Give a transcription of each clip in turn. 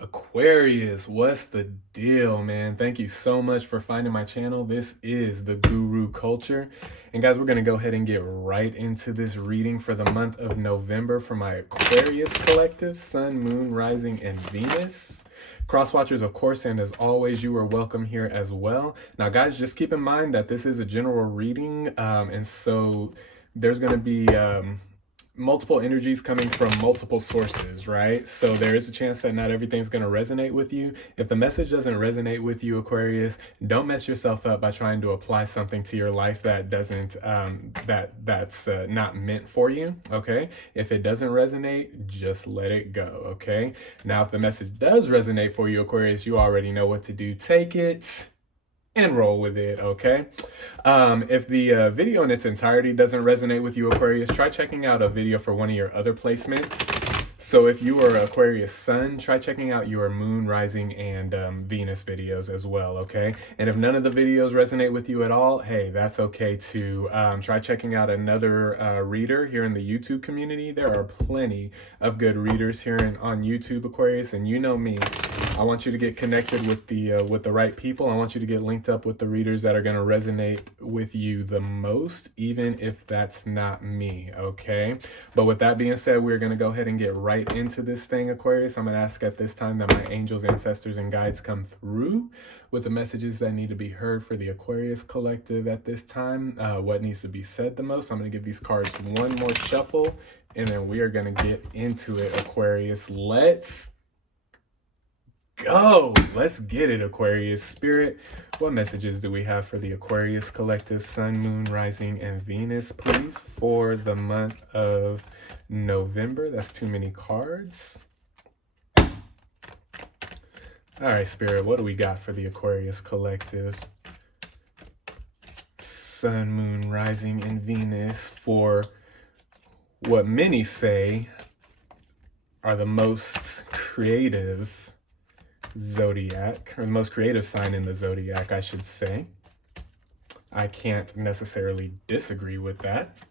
Aquarius, what's the deal, man? Thank you so much for finding my channel. This is the Guru Culture. And guys, we're going to go ahead and get right into this reading for the month of November for my Aquarius collective, Sun, Moon, Rising, and Venus. Cross watchers, of course, and as always, you are welcome here as well. Now, guys, just keep in mind that this is a general reading, and so there's going to be multiple energies coming from multiple sources, right? So there is a chance that not everything's going to resonate with you. If the message doesn't resonate with you, Aquarius, don't mess yourself up by trying to apply something to your life that doesn't that's not meant for you. Okay, if it doesn't resonate, just let it go. Okay, now if the message does resonate for you, Aquarius, you already know what to do. Take it and roll with it, okay? If the video in its entirety doesn't resonate with you, Aquarius, try checking out a video for one of your other placements. So if you are Aquarius Sun, try checking out your Moon, Rising, and Venus videos as well, okay? And if none of the videos resonate with you at all, hey, that's okay too. Try checking out another reader here in the YouTube community. There are plenty of good readers here on YouTube, Aquarius, and you know me. I want you to get connected with the right people. I want you to get linked up with the readers that are going to resonate with you the most, even if that's not me, okay? But with that being said, we're going to go ahead and get right into this thing, Aquarius. I'm going to ask at this time that my angels, ancestors, and guides come through with the messages that need to be heard for the Aquarius collective at this time. What needs to be said the most. I'm going to give these cards one more shuffle, and then we are going to get into it, Aquarius. Let's go. Let's get it, Aquarius. Spirit, what messages do we have for the Aquarius collective, Sun, Moon, Rising, and Venus, please, for the month of November? That's too many cards. All right, Spirit, what do we got for the Aquarius collective? Sun, Moon, Rising, and Venus for what many say are the most creative zodiac, or the most creative sign in the zodiac, I should say. I can't necessarily disagree with that.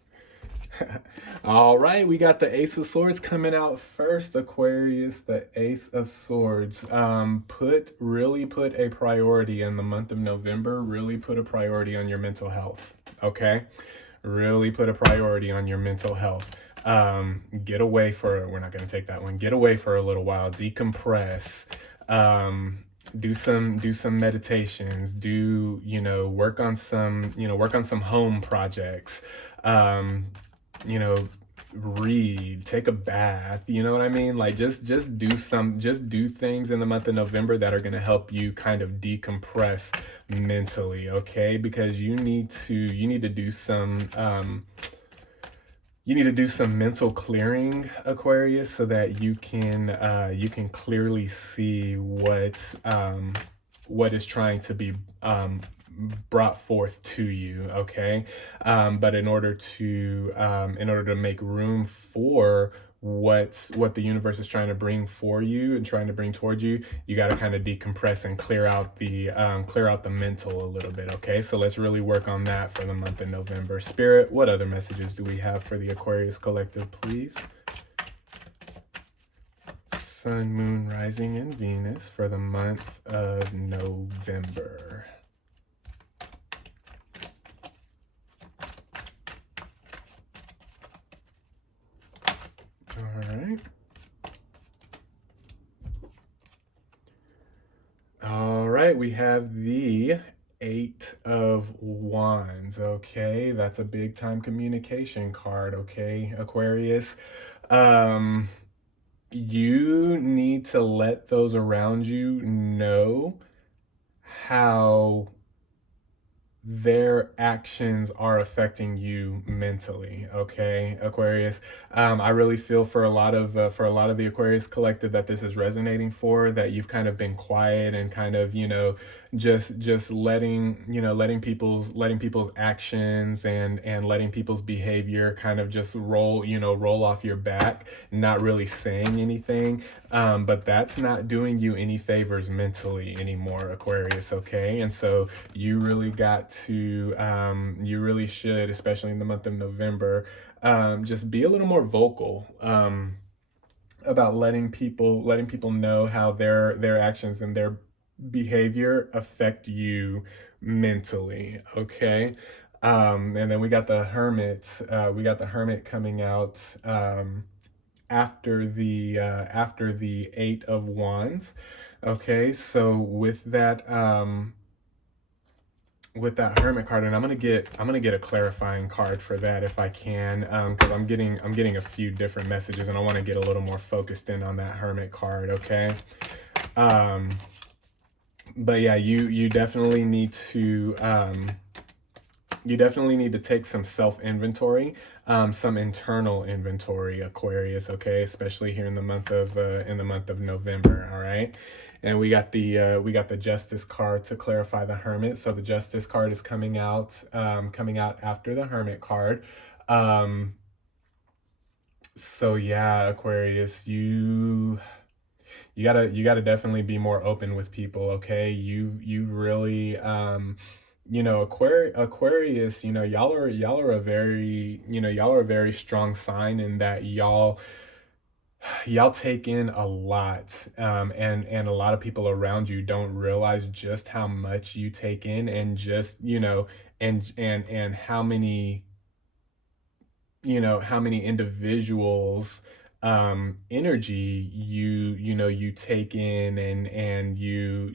All right, we got the Ace of Swords coming out first, Aquarius. The Ace of Swords. Really put a priority in the month of November. Really put a priority on your mental health. Okay, really put a priority on your mental health. Get away for. We're not going to take that one. Get away for a little while. Decompress. Do some meditations, work on some home projects, read, take a bath, you know what I mean? Like just do things in the month of November that are going to help you kind of decompress mentally, okay? Because you need to do some mental clearing, Aquarius, so that you can clearly see what is trying to be brought forth to you, okay? But in order to make room for what the universe is trying to bring for you and trying to bring towards you, you got to kind of decompress and clear out the mental a little bit, okay? So let's really work on that for the month of November. Spirit, what other messages do we have for the Aquarius collective, please? Sun, Moon, Rising, and Venus for the month of November. All right, we have the Eight of Wands, okay? That's a big time communication card, okay, Aquarius? You need to let those around you know how their actions are affecting you mentally, okay, Aquarius? I really feel for a lot of the Aquarius collective that this is resonating for, that you've kind of been quiet and kind of, just letting people's actions and letting people's behavior kind of just roll off your back, not really saying anything. But that's not doing you any favors mentally anymore, Aquarius, okay? And so you really you really should, especially in the month of November, just be a little more vocal about letting people know how their actions and their behavior affect you mentally. Okay. And then we got the hermit coming out after the Eight of Wands. Okay, so with that hermit card, and I'm gonna get a clarifying card for that if I can, because I'm getting a few different messages, and I want to get a little more focused in on that hermit card. Okay. um but yeah, you definitely need to take some self inventory, some internal inventory, Aquarius. Okay, especially here in the month of November. All right, and we got the Justice card to clarify the Hermit. So the Justice card is coming out after the Hermit card. Um, so yeah, Aquarius, you gotta definitely be more open with people. Okay, you really Aquarius, y'all are a very strong sign in that y'all take in a lot, and a lot of people around you don't realize just how much you take in, and just and how many individuals energy you take in, and you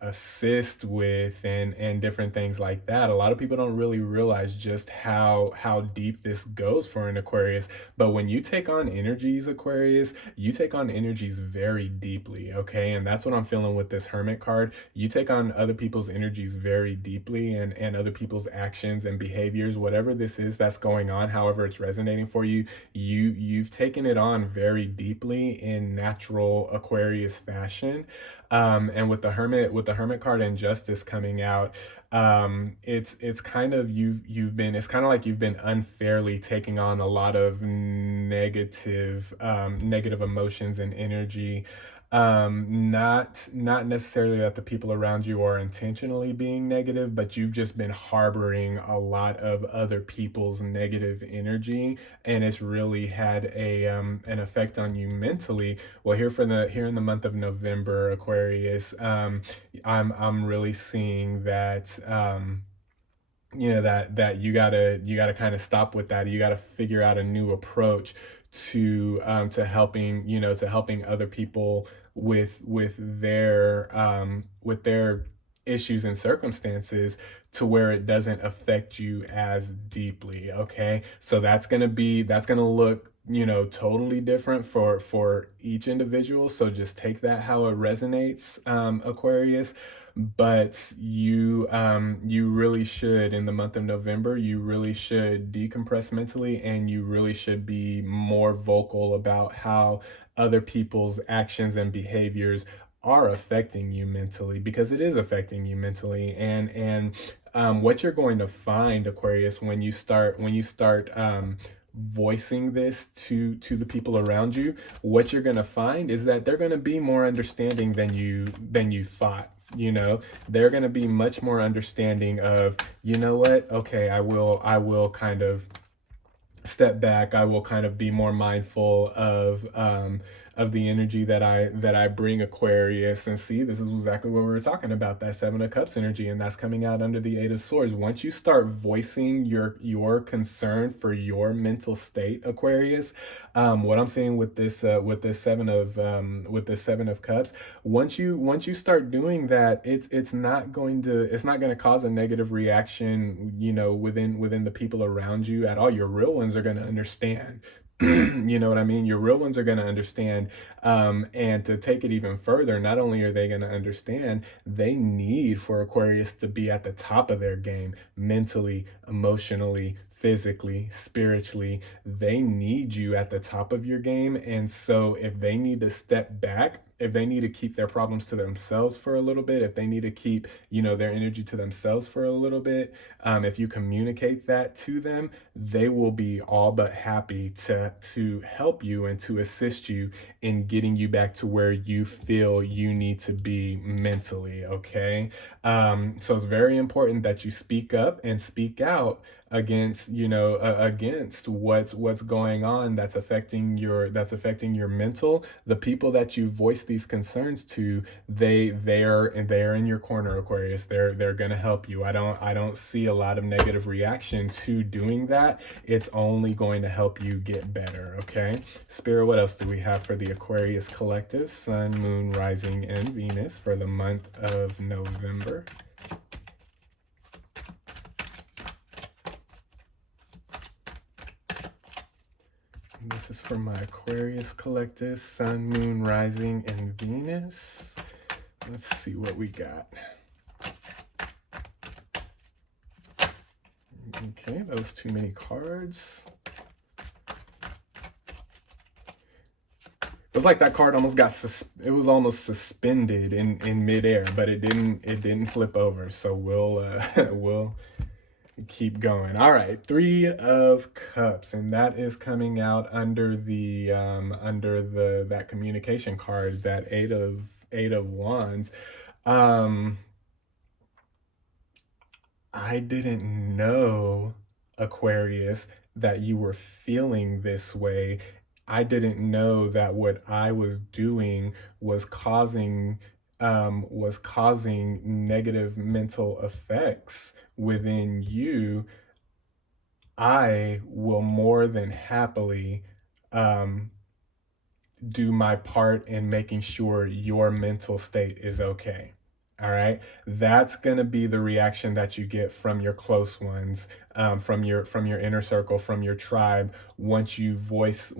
assist with, and different things like that. A lot of people don't really realize just how deep this goes for an Aquarius. But when you take on energies, Aquarius, you take on energies very deeply. Okay, and that's what I'm feeling with this Hermit card. You take on other people's energies very deeply, and other people's actions and behaviors, whatever this is that's going on, however it's resonating for you. You've taken it on very deeply in natural Aquarius fashion. And with the hermit card and Justice coming out, it's kind of you've been it's kind of like you've been unfairly taking on a lot of negative emotions and energy. Not necessarily that the people around you are intentionally being negative, but you've just been harboring a lot of other people's negative energy, and it's really had an effect on you mentally. Well, here in the month of November, Aquarius, I'm really seeing that, that you gotta kind of stop with that. You gotta figure out a new approach to helping other people with their issues and circumstances, to where it doesn't affect you as deeply. Okay, so that's gonna look totally different for each individual. So just take that how it resonates, Aquarius. But you really should, in the month of November, you really should decompress mentally, and you really should be more vocal about how other people's actions and behaviors are affecting you mentally, because it is affecting you mentally. And what you're going to find, Aquarius, when you start voicing this to the people around you, what you're going to find is that they're going to be more understanding than you thought. They're going to be much more understanding of, what, okay, I will kind of step back. I will kind of be more mindful of the energy that I bring, Aquarius. And see, this is exactly what we were talking about, that Seven of Cups energy, and that's coming out under the Eight of Swords. Once you start voicing your concern for your mental state, Aquarius, what I'm seeing with this Seven of Cups, once you start doing that, it's not going to cause a negative reaction, within the people around you at all. Your real ones are going to understand. You know what I mean? Your real ones are going to understand. And to take it even further, not only are they going to understand, they need for Aquarius to be at the top of their game, mentally, emotionally, physically, spiritually. They need you at the top of your game. And so if they need to step back, if they need to keep their problems to themselves for a little bit, if they need to keep, their energy to themselves for a little bit, if you communicate that to them, they will be all but happy to help you and to assist you in getting you back to where you feel you need to be mentally. Okay. So it's very important that you speak up and speak out, against, against what's going on that's affecting your mental. The people that you voice these concerns to, they're in your corner, Aquarius. They're gonna help you. I don't see a lot of negative reaction to doing that. It's only going to help you get better. Okay, Spirit, what else do we have for the Aquarius collective, Sun, Moon, Rising, and Venus for the month of November? This is for my Aquarius collective, Sun, Moon, Rising, and Venus. Let's see what we got. Okay, that was too many cards. It was like that card almost it was almost suspended in midair, but it didn't flip over. So we'll keep going. All right, Three of Cups, and that is coming out under the that communication card, that Eight of Wands. I didn't know, Aquarius, that you were feeling this way. I didn't know that what I was doing was causing negative mental effects within you. I will more than happily do my part in making sure your mental state is okay. All right, that's going to be the reaction that you get from your close ones, from your inner circle, from your tribe. Once you voice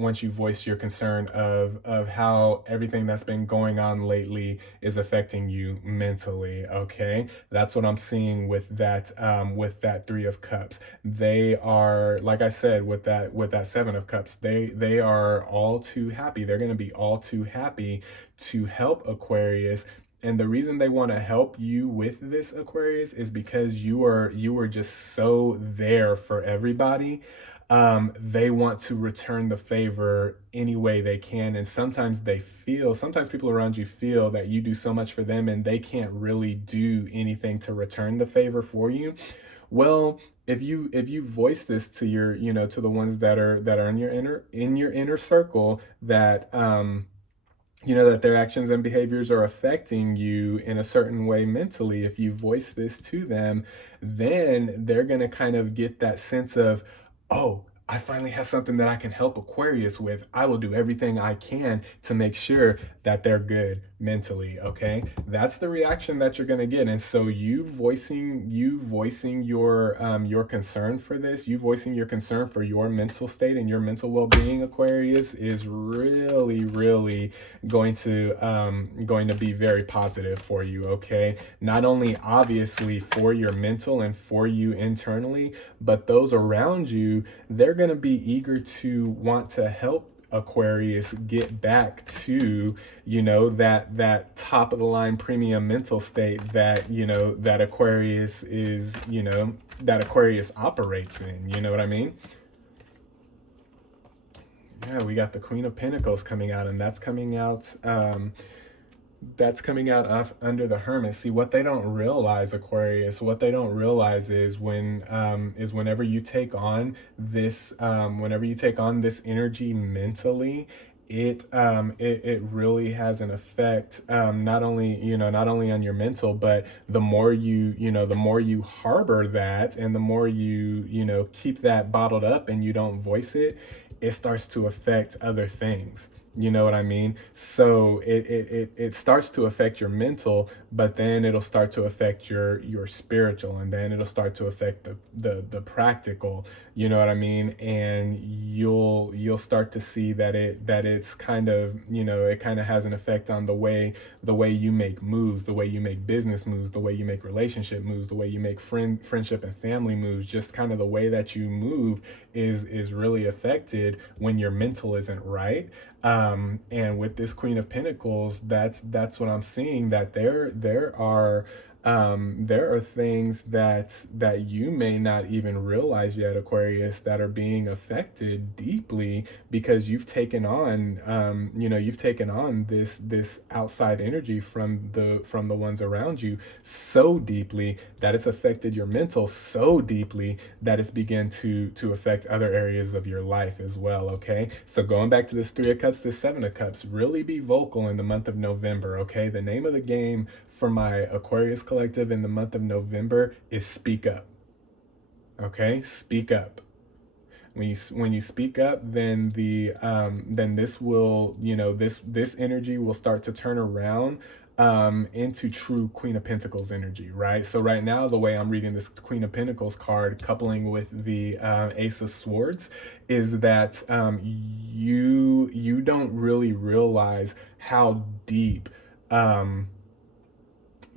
your concern of how everything that's been going on lately is affecting you mentally. Okay, that's what I'm seeing with that Three of Cups. They are, like I said, with that Seven of Cups, they are all too happy. They're going to be all too happy to help, Aquarius. And the reason they want to help you with this, Aquarius, is because you are just so there for everybody. They want to return the favor any way they can. And sometimes people around you feel that you do so much for them and they can't really do anything to return the favor for you. Well, if you voice this to your, to the ones that are in your inner circle, that that their actions and behaviors are affecting you in a certain way mentally, if you voice this to them, then they're going to kind of get that sense of, oh, I finally have something that I can help Aquarius with. I will do everything I can to make sure that they're good mentally. Okay, that's the reaction that you're gonna get. And so you voicing your concern for this, you voicing your concern for your mental state and your mental well-being, Aquarius, is really, really going to be very positive for you. Okay, not only obviously for your mental and for you internally, but those around you, they're going to be eager to want to help Aquarius get back to, that top of the line premium mental state that, that Aquarius is, that Aquarius operates in. You know what I mean? Yeah, we got the Queen of Pentacles coming out, and that's coming out under the Hermit. See, what they don't realize, Aquarius, what they don't realize is whenever you take on this energy mentally, it really has an effect, not only on your mental, but the more you harbor that, and the more you keep that bottled up and you don't voice it, it starts to affect other things. You know what I mean? So it starts to affect your mental, but then it'll start to affect your spiritual, and then it'll start to affect the practical. You know what I mean? And you'll start to see that it's kind of, it kind of has an effect on the way you make moves, the way you make business moves, the way you make relationship moves, the way you make friendship and family moves. Just kind of the way that you move is really affected when your mental isn't right. And with this Queen of Pentacles, that's what I'm seeing, that there are there are things that you may not even realize yet, Aquarius, that are being affected deeply because you've taken on this outside energy from the ones around you so deeply that it's affected your mental so deeply that it's begun to affect other areas of your life as well. Okay, so going back to this Three of Cups, this Seven of Cups, really be vocal in the month of November. Okay, the name of the game for my Aquarius collective in the month of November is speak up. Okay, speak up. When you speak up, then then this will, this energy will start to turn around into true Queen of Pentacles energy, right? So right now, the way I'm reading this Queen of Pentacles card, coupling with the Ace of Swords, is that you don't really realize how deep um,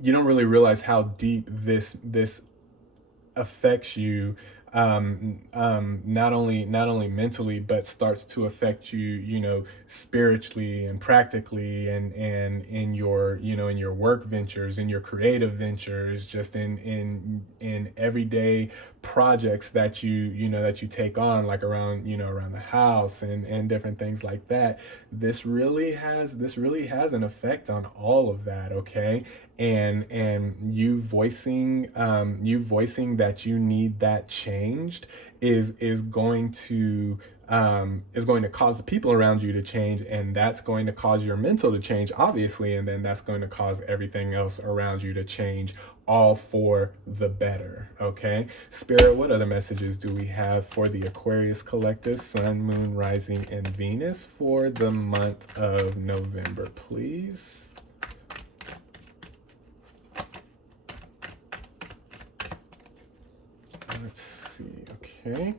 you don't really realize how deep this affects you, not only mentally, but starts to affect you, spiritually and practically, and in your, in your work ventures, in your creative ventures, just in everyday projects that that you take on, like around the house, and different things like that. This really has an effect on all of that. Okay, and you voicing that you need that changed is going to cause the people around you to change, and that's going to cause your mental to change, obviously, and then that's going to cause everything else around you to change, all for the better. Okay, Spirit, what other messages do we have for the Aquarius collective, Sun, Moon, Rising, and Venus for the month of November, please? Let's see. Okay.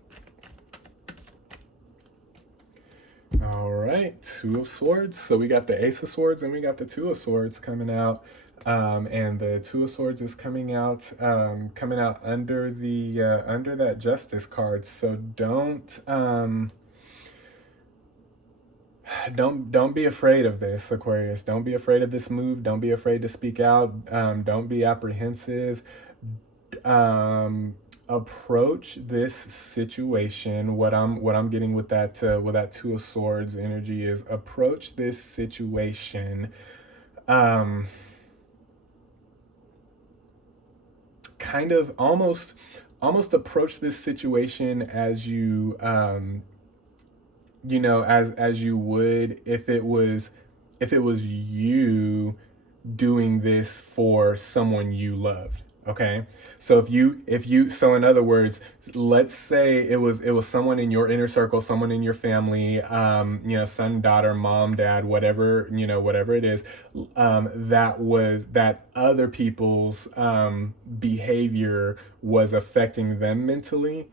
All right. Two of Swords. So we got the Ace of Swords and we got the Two of Swords coming out. And the Two of Swords is coming out under the under that Justice card. So don't be afraid of this, Aquarius. Don't be afraid of this move. Don't be afraid to speak out. Don't be apprehensive. Approach this situation. What I'm getting with that Two of Swords energy is approach this situation kind of almost approach this situation as as you would if it was you doing this for someone you loved. Okay, so so in other words, let's say it was someone in your inner circle, someone in your family, son, daughter, mom, dad, whatever it is, that other people's behavior was affecting them mentally.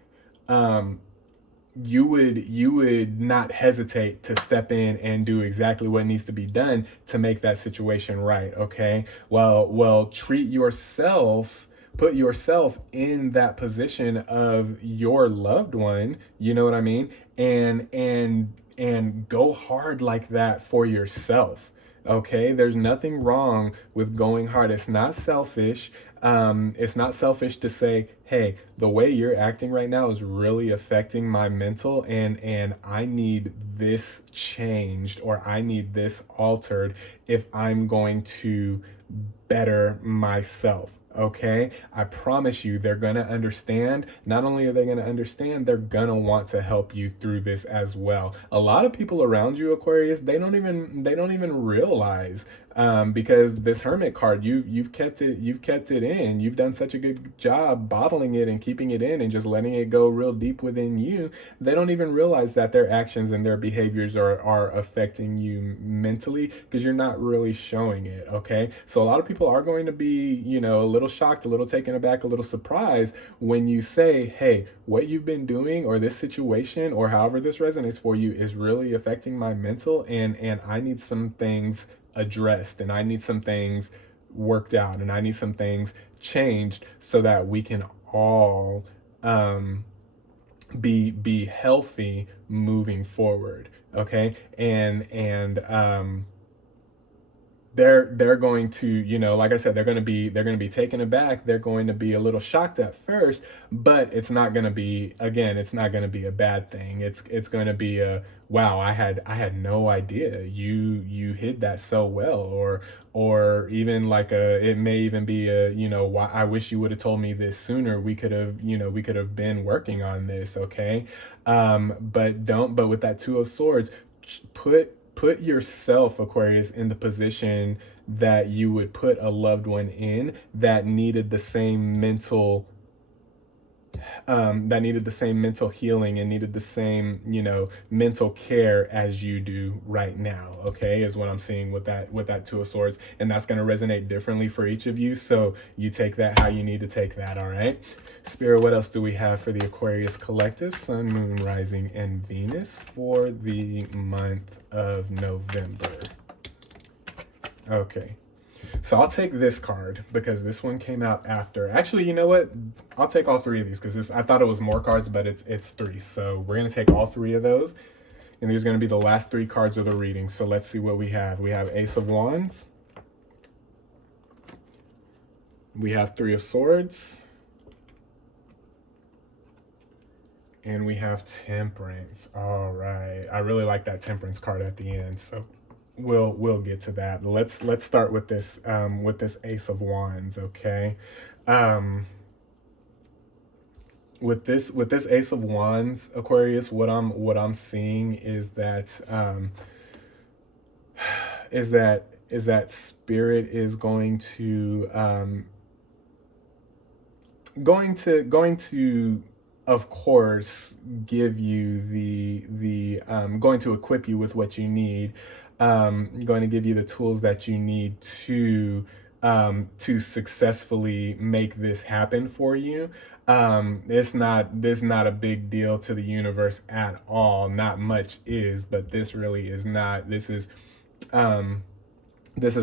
You would not hesitate to step in and do exactly what needs to be done to make that situation right. Okay, well, put yourself in that position of your loved one, you know what I mean, and go hard like that for yourself. Okay, there's nothing wrong with going hard. It's not selfish. It's not selfish to say, hey, the way you're acting right now is really affecting my mental, and I need this changed, or I need this altered if I'm going to better myself. Okay, I promise you, they're gonna understand. Not only are they gonna understand, they're gonna want to help you through this as well. A lot of people around you, Aquarius, they don't even realize, because this Hermit card, you've kept it in. You've done such a good job bottling it and keeping it in and just letting it go real deep within you. They don't even realize that their actions and their behaviors are affecting you mentally, because you're not really showing it. Okay, so a lot of people are going to be, a little shocked, a little taken aback, a little surprised when you say, hey, what you've been doing, or this situation, or however this resonates for you, is really affecting my mental, and I need some things addressed, and I need some things worked out, and I need some things changed so that we can all be healthy moving forward. Okay, and they're going to, like I said, they're going to be taken aback. They're going to be a little shocked at first, but it's not going to be, again, it's not going to be a bad thing. It's going to be a, wow, I had no idea you hid that so well. Or even like it may even be a, why, I wish you would have told me this sooner. We could have been working on this. Okay. But with that Two of Swords, put yourself, Aquarius, in the position that you would put a loved one in that needed the same mental healing and needed the same, mental care as you do right now. Okay, is what I'm seeing with that Two of Swords, and that's going to resonate differently for each of you. So you take that how you need to take that. All right, Spirit, what else do we have for the Aquarius collective, Sun, Moon, Rising, and Venus for the month of November? Okay. So I'll take this card because this one came out after. Actually, you know what? I'll take all three of these because I thought it was more cards, but it's three. So we're going to take all three of those. And these are going to be the last three cards of the reading. So let's see what we have. We have Ace of Wands. We have Three of Swords. And we have Temperance. All right. I really like that Temperance card at the end. So we'll get to that. Let's start with this Ace of Wands, okay? With this Ace of Wands, Aquarius, what I'm seeing is that Spirit is going to of course give you the going to equip you with what you need, going to give you the tools that you need to successfully make this happen for you. This not a big deal to the universe at all. Not much is, but this really is not. This is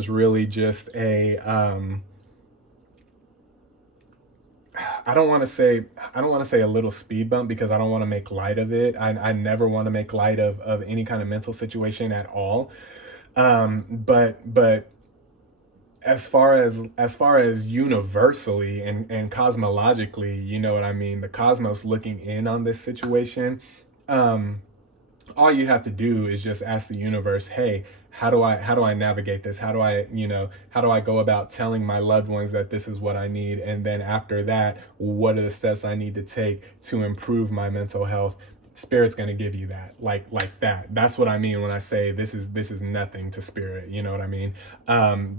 really just a I don't want to say a little speed bump because I don't want to make light of it. I never want to make light of any kind of mental situation at all. But as far as universally and cosmologically, you know what I mean, the cosmos looking in on this situation, all you have to do is just ask the universe, hey, how do I navigate this? How do I go about telling my loved ones that this is what I need? And then after that, what are the steps I need to take to improve my mental health? Spirit's going to give you that, like that. That's what I mean when I say this is nothing to Spirit. You know what I mean?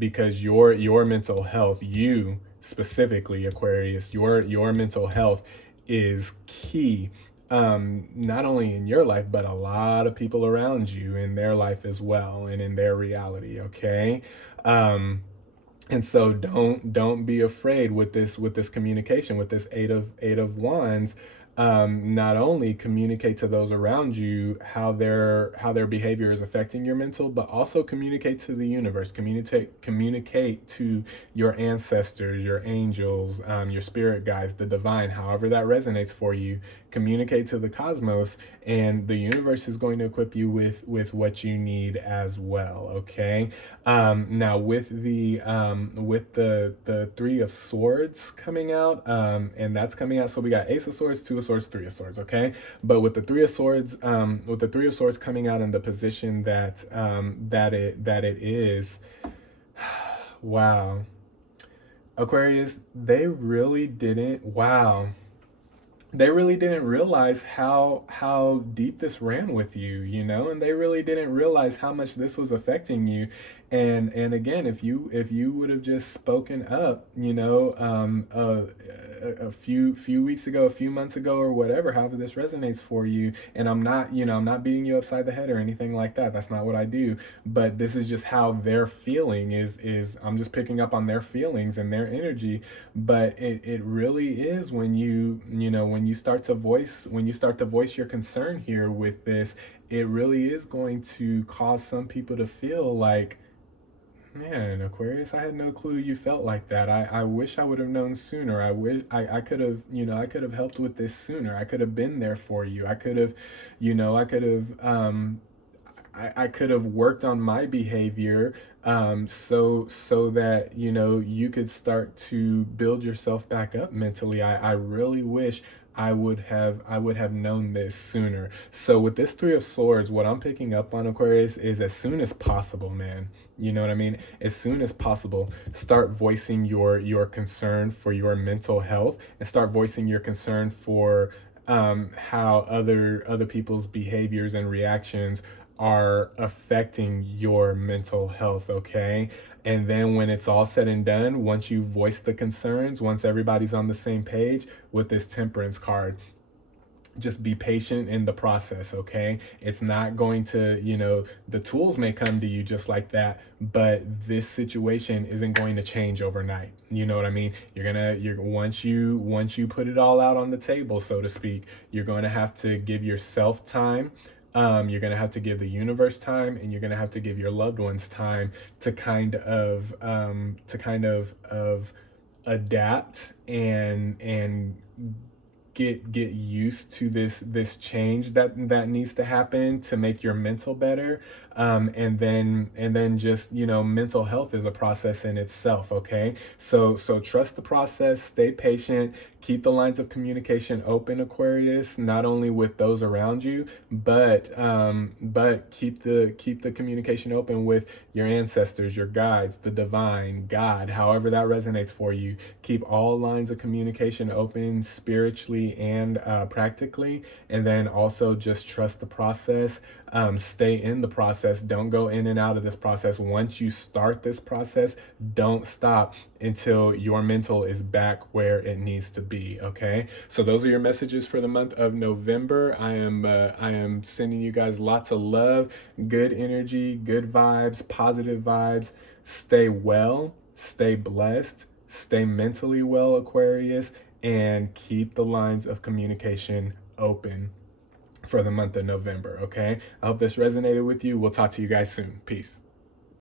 Because your mental health, you specifically, Aquarius, your mental health is key. Not only in your life, but a lot of people around you in their life as well and in their reality. Okay. And so don't be afraid with this communication, with this eight of wands. Not only communicate to those around you how their behavior is affecting your mental, but also communicate to the universe, communicate to your ancestors, your angels, your spirit guides, the divine, however that resonates for you. Communicate to the cosmos, and the universe is going to equip you with what you need as well. Okay. Now with the Three of Swords coming out, and that's coming out. So we got Ace of Swords, Two of Swords, Three of Swords. Okay. But with the Three of Swords, coming out in the position that it is, wow, Aquarius, they really didn't realize how deep this ran with you, and they really didn't realize how much this was affecting you. And again, if you would have just spoken up, a few weeks ago, a few months ago, or whatever, however this resonates for you. And I'm not beating you upside the head or anything like that. That's not what I do. But this is just how they're feeling is I'm just picking up on their feelings and their energy. But it really is when you start to voice your concern here with this, it really is going to cause some people to feel like, man, Aquarius, I had no clue you felt like that. I wish I would have known sooner. I could have helped with this sooner. I could have been there for you. I could have I could have worked on my behavior, so that, you know, you could start to build yourself back up mentally. I really wish I would have known this sooner. So with this Three of Swords, what I'm picking up on, Aquarius, is as soon as possible, man. You know what I mean? As soon as possible, start voicing your concern for your mental health, and start voicing your concern for how other people's behaviors and reactions are affecting your mental health, okay? And then when it's all said and done, once you voice the concerns, once everybody's on the same page with this Temperance card, just be patient in the process, okay? It's not going to, you know, the tools may come to you just like that, but this situation isn't going to change overnight. You know what I mean? You're once you put it all out on the table, so to speak, you're going to have to give yourself time. You're going to have to give the universe time, and you're going to have to give your loved ones time to kind of adapt and get used to this change that needs to happen to make your mental better. And then just, you know, mental health is a process in itself, okay? So trust the process, stay patient, keep the lines of communication open, Aquarius, not only with those around you, but keep the communication open with your ancestors, your guides, the divine, God, however that resonates for you. Keep all lines of communication open, spiritually and practically. And then also just trust the process. Stay in the process. Don't go in and out of this process. Once you start this process, don't stop until your mental is back where it needs to be, okay? So those are your messages for the month of November. I am sending you guys lots of love, good energy, good vibes, positive vibes. Stay well, stay blessed, stay mentally well, Aquarius, and keep the lines of communication open for the month of November, okay? I hope this resonated with you. We'll talk to you guys soon. Peace.